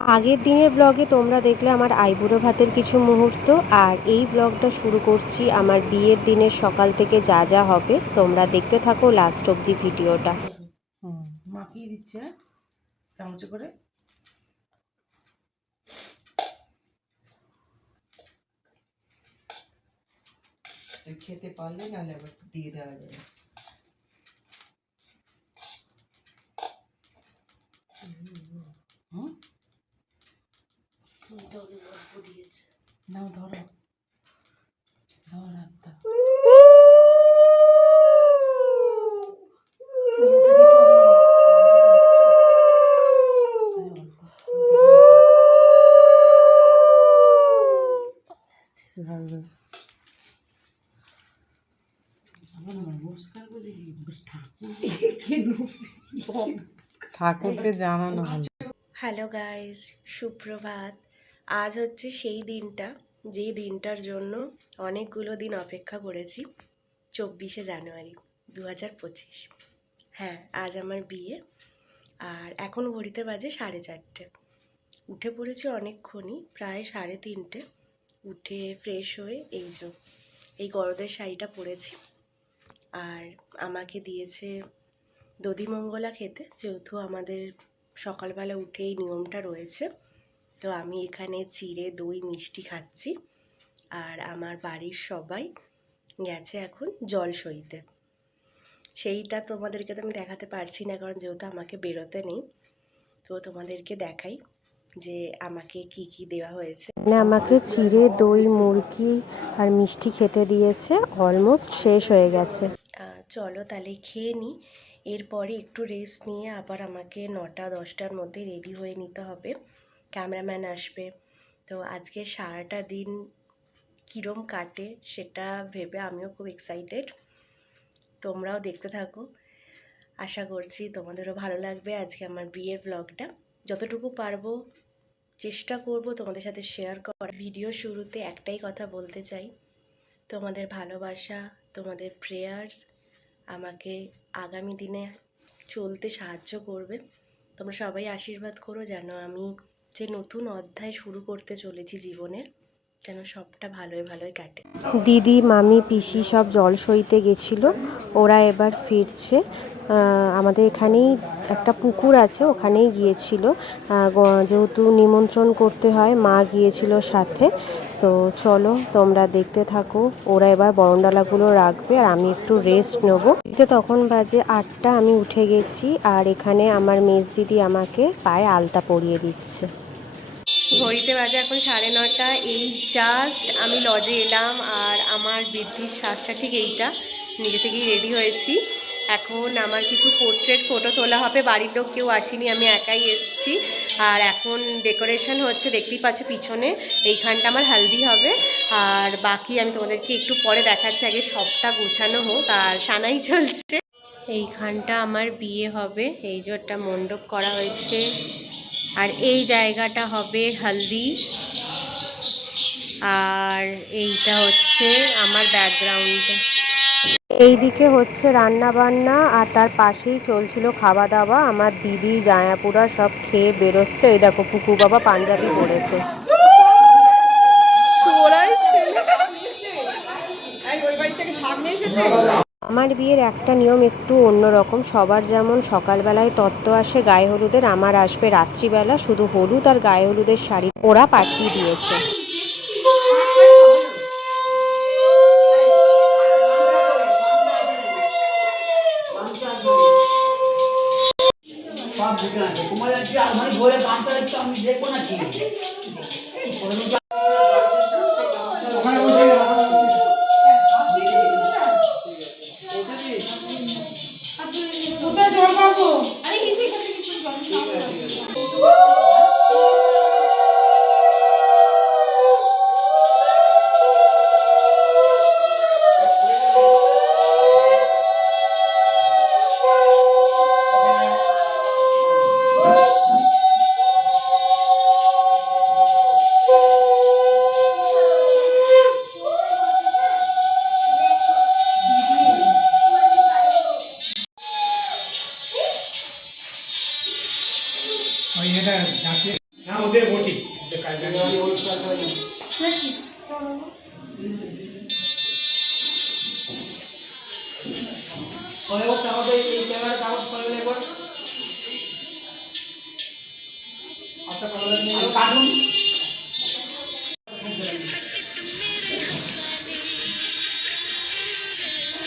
আগের দিনের ব্লগে তোমরা দেখলে আমার আইবুড়ো ভাতের কিছু মুহূর্ত আর এই ব্লগটা শুরু করছি আমার বিয়ের দিনের সকাল থেকে যা যা হবে। তোমরা দেখতে থাকো লাস্ট অবধি ভিডিওটা। মাখিয়ে দিচ্ছে? চামচে করে। খেতে পারলে নাহলে আবার দিয়ে দেওয়া যাবে। নাও ধরো। হাতটা। ঠাকুরকে জানানো হ্যালো গাইস সুপ্রভাত। আজ হচ্ছে সেই দিনটা যে দিনটার জন্য অনেকগুলো দিন অপেক্ষা করেছি। চব্বিশে জানুয়ারি দু হাজার পঁচিশ। হ্যাঁ আজ আমার বিয়ে আর এখন ঘড়িতে বাজে সাড়ে চারটে। উঠে পড়েছি অনেকক্ষণই, প্রায় সাড়ে তিনটে। উঠে ফ্রেশ হয়ে এই যে এই গরদের শাড়িটা পরেছি। আর আমাকে দিয়েছে দধিমঙ্গলা খেতে, যেহেতু আমাদের সকালবেলা উঠে এই নিয়মটা রয়েছে। তো আমি এখানে চিড়ে দই মিষ্টি খাচ্ছি। আর আমার বাড়ির সবাই গেছে এখন জল সইতে। সেইটা তোমাদেরকে তো আমি দেখাতে পারছি না কারণ যেহেতু আমাকে বেরোতে নেই তো তোমাদেরকে দেখাই যে আমাকে কি কি দেওয়া হয়েছে। মানে আমাকে চিড়ে দই মুরগি আর মিষ্টি খেতে দিয়েছে। অলমোস্ট শেষ হয়ে গেছে। চলো তাহলে খেয়ে নিই এরপরে একটু রেস্ট নিয়ে আবার আমাকে নটা দশটার মধ্যে রেডি হয়ে নিতে হবে। ক্যামেরাম্যান আসবে। তো আজকে সারাটা দিন কীরম কাটে সেটা ভেবে আমিও খুব এক্সাইটেড তোমরাও দেখতে থাকো। আশা করছি তোমাদেরও ভালো লাগবে আজকে আমার বিয়ের ব্লগটা যতটুকু পারব চেষ্টা করব তোমাদের সাথে শেয়ার করার। ভিডিও শুরুতে একটাই কথা বলতে চাই। তোমাদের ভালোবাসা, তোমাদের প্রেয়ার্স আমাকে আগামী দিনে চলতে সাহায্য করবে। তোমরা সবাই আশীর্বাদ করো যেন আমি যে নতুন অধ্যায় শুরু করতে চলেছি জীবনের, যেন সবটা ভালোই ভালোই কাটে। দিদি, মামি, পিসি সব জল সইতে গেছিল, ওরা এবার ফিরছে। আমাদের এখানেই একটা পুকুর আছে, ওখানেই গিয়েছিল। যেহেতু নিমন্ত্রণ করতে হয়, মা গিয়েছিল সাথে। তো চলো, তোমরা দেখতে থাকো, ওরা এবার বরণডালাগুলো রাখবে, আর আমি একটু রেস্ট নেব। তখন বাজে আটটা, আমি উঠে গেছি, আর এখানে আমার মেজ দিদি আমাকে পায়ে আলতা পরিয়ে দিচ্ছে। ঘড়িতে বাজে এখন সাড়ে নটা এই জাস্ট আমি লজে এলাম আর আমার বৃদ্ধির শ্বাসটা ঠিক এইটা, নিজে থেকেই রেডি হয়েছি। এখন আমার কিছু পোর্ট্রেট ফটো তোলা হবে, বাড়ির লোক কেউ আসেনি, আমি একাই এসেছি। আর এখন ডেকোরেশন হচ্ছে, দেখতেই পাচ্ছ পিছনে, এইখানটা আমার হালদি হবে। আর বাকি আমি তোমাদেরকে একটু পরে দেখাচ্ছি, আগে সবটা গোছানো হোক, আর সানাই চলছে। এইখানটা আমার বিয়ে হবে, এই যে একটা মণ্ডপ করা হয়েছে। আর এই জায়গাটা হবে হলদি। আর এইটা হচ্ছে আমার ব্যাকগ্রাউন্ডটা এইদিকে হচ্ছে রান্না বান্না আর তার পাশেই চলছিল খাওয়া দাওয়া আমার দিদি জায়াপুরা সব খেয়ে বেরোচ্ছে। এই দেখো পুকু বাবা পাঞ্জাবি পরেছে। আমার বিয়ের একটা নিয়ম একটু অন্যরকম। সবার যেমন সকালবেলায় তত্ত্ব আসে, গায়ে হলুদের, আমার আসবে রাত্রিবেলা শুধু হলুদ আর গায়ে হলুদের শাড়ি ওরা পাঠিয়ে দিয়েছে। Yeah.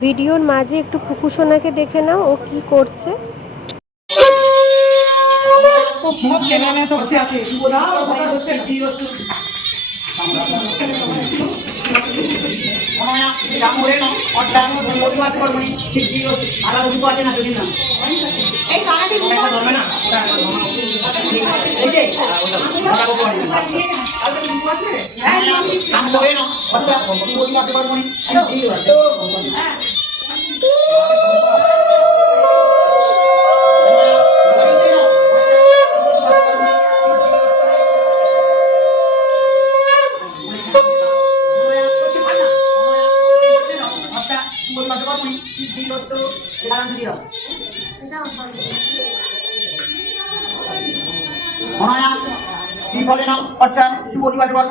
ভিডিওর মাঝে একটু পুকুসোনাকে দেখে নাও ও কি করছে। সব ক্যামেরাম্যান সব বসে আছে শুভ না? কথা হচ্ছে কি না এই কানাটি ধরবে না। এই যে ওটা কত আছে? কালকে লিঙ্ক হ্যাঁ নাম আছে কি বলে না আচ্ছা তুই বলি আশা পারব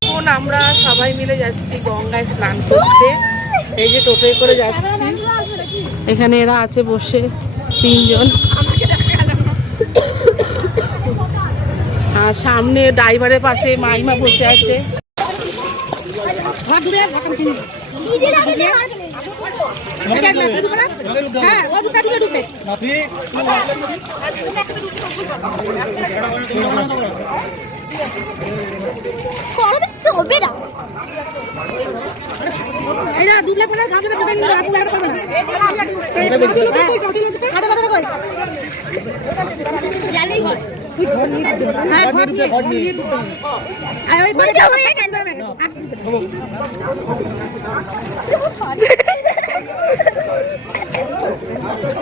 এখন আমরা সবাই মিলে যাচ্ছি গঙ্গায় স্নান করতে। এই যে টোটোয় করে যাচ্ছি। এখানে এরা আছে বসে, তিনজন। আর সামনে ড্রাইভারের পাশে মাইমা বসে আছে। হ্যাঁ ও ঢুকে ঢুকে ঢুকে করবে না এইটা ডুবলে পড়া গাছে ডুবে না আপনি লাগতে পারবেন আদা আদা কই জানি হ্যাঁ ঘর নিয়ে ঘর নিয়ে আর ওই করে যাও এটা কেন না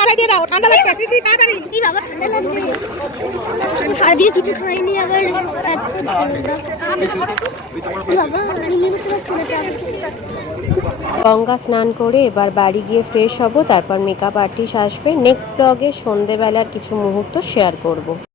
মাথায় দিয়ে দাও ঠান্ডা লাগছে তুই তাড়াতাড়ি। ঠান্ডা। ইয়ে গঙ্গা স্নান করে এবার বাড়ি গিয়ে ফ্রেশ হব তারপর মেকআপ আর্টিস্ট আসবে। নেক্সট ব্লগে সন্ধেবেলার কিছু মুহূর্ত শেয়ার করব।